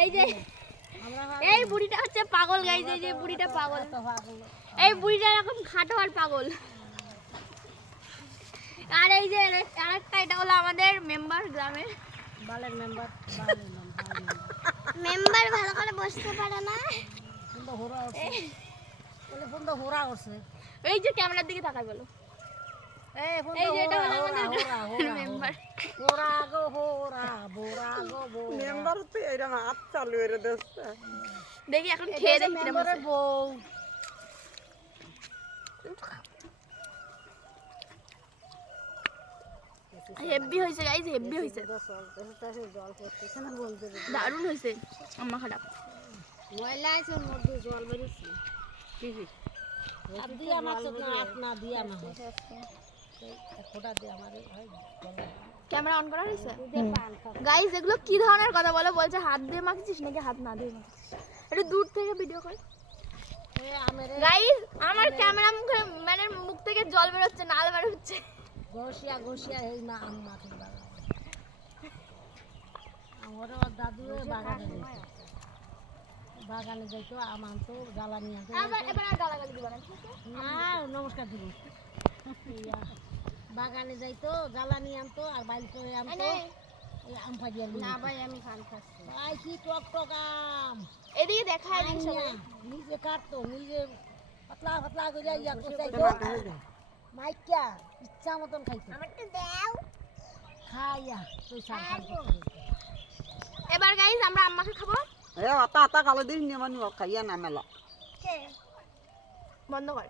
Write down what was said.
এই যে এই বুড়িটা হচ্ছে পাগল গাইস, এই যে বুড়িটা পাগল, এই বুড়িটা এরকম খাটো আর পাগল। আর এই যে আরেকটা, এটা হলো আমাদের মেম্বার, গ্রামের বালের মেম্বার মেম্বার ভালো করে বসতে পারে না, বন্ধ হোরা হচ্ছে, বলে বন্ধ হোরা হচ্ছে। এই যে ক্যামেরার দিকে তাকাই বলো, এই যে এটা হলো আমাদের মেম্বার। হোরা গো হোরা, বোরা গো বোরা। মেম্বার তো এরকম হাত চালু করে দিচ্ছে। দেখি এখন খেয়ে দেখি মেম্বারের বউ। হেভি হয়েছে গাইস, হেভি হয়েছে, জল পড়তেছে না বলতে, দারুণ হয়েছে। আম্মা খারাপ ময়লা আছে ওর মধ্যে, জল বেরোচ্ছে। আর দিয়া মাছ না, হাত না দিয়া না ফোটা দিয়ে আমার ক্যামেরা অন করা হয়েছে। গাইস এগুলো কি ধরনের কথা বলে, বলছে হাত দিয়ে মাখছিস নাকি হাত না দিয়ে মাখছিস, একটু দূর থেকে ভিডিও কর। গাইস আমার ক্যামেরা মুখে মানে মুখ থেকে জল বের হচ্ছে, নাল বের হচ্ছে। ঘষিয়া ঘষিয়া এই না আম মাছ লাগা। আমার দাদু বাগানে যাইতো, আম আনতো, জ্বালানি আনতো। এবার আর গালাগালি দিবা না, ঠিক আছে? না নমস্কার দিব। বাগানে যাইতো, জ্বালানি আনতো আর বাইলতো আনতো, এই আম ফাজিয়া না ভাই আমি খান খাচ্ছি ভাই, কি টক টক আম। এদিকে দেখায় দিন সবাই। নিজে কাটতো, নিজে পাতলা পাতলা করে ইয়া কোসাইতো, মাইকা ইচ্ছা মতন খাইতো। আমারটা দাও, খাইয়া তুই সার এবার গাইস আমরা আম্মাকে খাবো। আতা আতা কালো দিন নিয়ে মানে খাইয়া না মেলা বন্ধ কর।